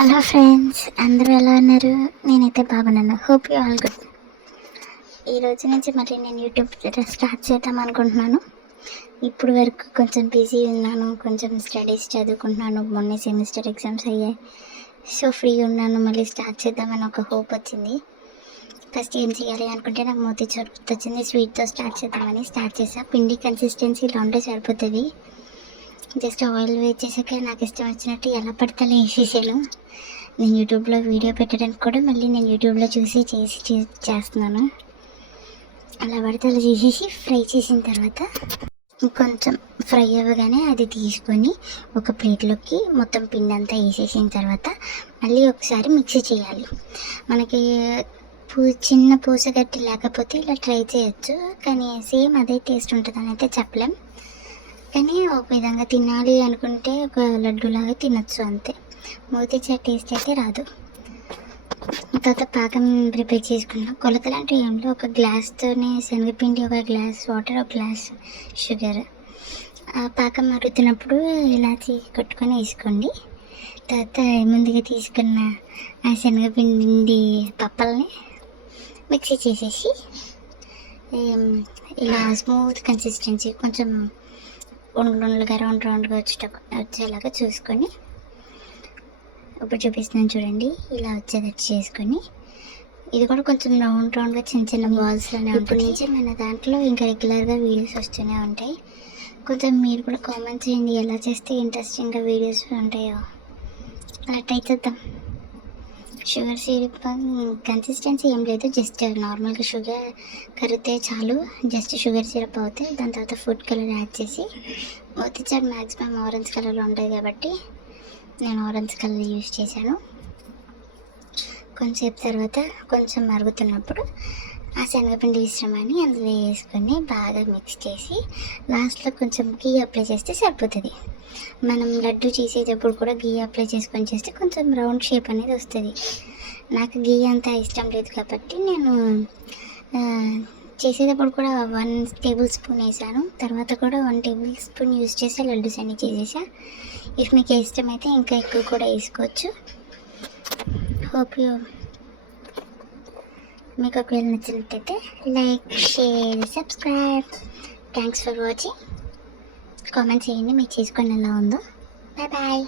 Hello friends, అందరూ ఎలా ఉన్నారు? నేనైతే బాగున్నాను. Hope you all good. ఈరోజు నుంచి మళ్ళీ నేను యూట్యూబ్ స్టార్ట్ చేద్దాం అనుకుంటున్నాను. ఇప్పుడు వరకు కొంచెం బిజీ ఉన్నాను, కొంచెం స్టడీస్ చదువుకుంటున్నాను. మొన్నే సెమిస్టర్ ఎగ్జామ్స్ అయ్యాయి, సో ఫ్రీ ఉన్నాను. మళ్ళీ స్టార్ట్ చేద్దామని ఒక హోప్ వచ్చింది. ఫస్ట్ ఏం చేయాలి అనుకుంటే నాకు మోతీచూర్ గుర్తొచ్చింది. స్వీట్తో స్టార్ట్ చేద్దామని స్టార్ట్ చేసా. పిండి కన్సిస్టెన్సీలో ఉంటే సరిపోతుంది. జస్ట్ ఆయిల్ వేసేసాక నాకు ఇష్టం వచ్చినట్టు ఎలా పడితే అలా వేసేసాను. నేను యూట్యూబ్లో వీడియో పెట్టడానికి కూడా మళ్ళీ నేను యూట్యూబ్లో చూసి చేస్తున్నాను. అలా పడితే అలా చేసేసి ఫ్రై చేసిన తర్వాత కొంచెం ఫ్రై అవ్వగానే అది తీసుకొని ఒక ప్లేట్లోకి మొత్తం పిండి అంతా వేసేసిన తర్వాత మళ్ళీ ఒకసారి మిక్సీ చేయాలి. మనకి చిన్న పూసగట్టి లేకపోతే ఇలా ట్రై చేయొచ్చు, కానీ సేమ్ అదే టేస్ట్ ఉంటుందని అయితే చెప్పలేం. కానీ ఒక విధంగా తినాలి అనుకుంటే ఒక లడ్డూలాగా తినచ్చు అంతే. మోతీచూర్ టేస్ట్ అయితే రాదు. తర్వాత పాకం ప్రిపేర్ చేసుకున్నాం. కొలతలు అంటే ఏంలో ఒక గ్లాస్తోనే శనగపిండి, ఒక గ్లాస్ వాటర్, ఒక గ్లాస్ షుగర్. పాకం మరుగుతున్నప్పుడు ఇలాచి కొట్టుకొని వేసుకోండి. తర్వాత ముందుగా తీసుకున్న ఆ శనగపిండి పప్పల్ని మిక్సీ చేసేసి ఇలా స్మూత్ కన్సిస్టెన్సీ కొంచెం ఉండలుగా రౌండ్గా వచ్చేలాగా చూసుకొని, ఇప్పుడు చూపిస్తున్నాను చూడండి, ఇలా వచ్చేటట్టు చేసుకొని ఇది కూడా కొంచెం రౌండ్గా చిన్న బాల్స్లోనే ఉంటుంది. నుంచి మన దాంట్లో ఇంకా రెగ్యులర్గా వీడియోస్ వస్తూనే ఉంటాయి. కొంచెం మీరు కూడా కామెంట్ చేయండి ఎలా చేస్తే ఇంట్రెస్టింగ్గా వీడియోస్ ఉంటాయో. అలా ట్రై చేద్దాం. షుగర్ సిరప్ కన్సిస్టెన్సీ ఏం లేదు, జస్ట్ నార్మల్గా షుగర్ కరిగితే చాలు. జస్ట్ షుగర్ సిరప్ అవుతాయి. దాని తర్వాత ఫుడ్ కలర్ యాడ్ చేసి, మోతీచూర్ మ్యాక్సిమం ఆరెంజ్ కలర్లో ఉంటుంది కాబట్టి నేను ఆరెంజ్ కలర్ యూజ్ చేశాను. కొంచెంసేపు తర్వాత కొంచెం మరుగుతున్నప్పుడు ఆ శనగపిండి మిశ్రమాన్ని అందులో వేసుకొని బాగా మిక్స్ చేసి లాస్ట్లో కొంచెం గీ అప్లై చేస్తే సరిపోతుంది. మనం లడ్డు చేసేటప్పుడు కూడా గీ అప్లై చేసుకొని చేస్తే కొంచెం రౌండ్ షేప్ అనేది వస్తుంది. నాకు గీ అంతా ఇష్టం లేదు కాబట్టి నేను చేసేటప్పుడు కూడా 1 టేబుల్ స్పూన్ వేసాను. తర్వాత కూడా 1 టేబుల్ స్పూన్ యూజ్ చేసి లడ్డూస్ అన్నీ చేసేసా. ఇఫ్ మీకు ఇష్టమైతే ఇంకా ఎక్కువ కూడా వేసుకోవచ్చు. హోప్ యూ మీకు ఒకవేళ నచ్చినట్టయితే like, share, subscribe. Thanks for watching. Comment చేయండి మీకు చేసుకొని ఎలా ఉందో. Bye bye.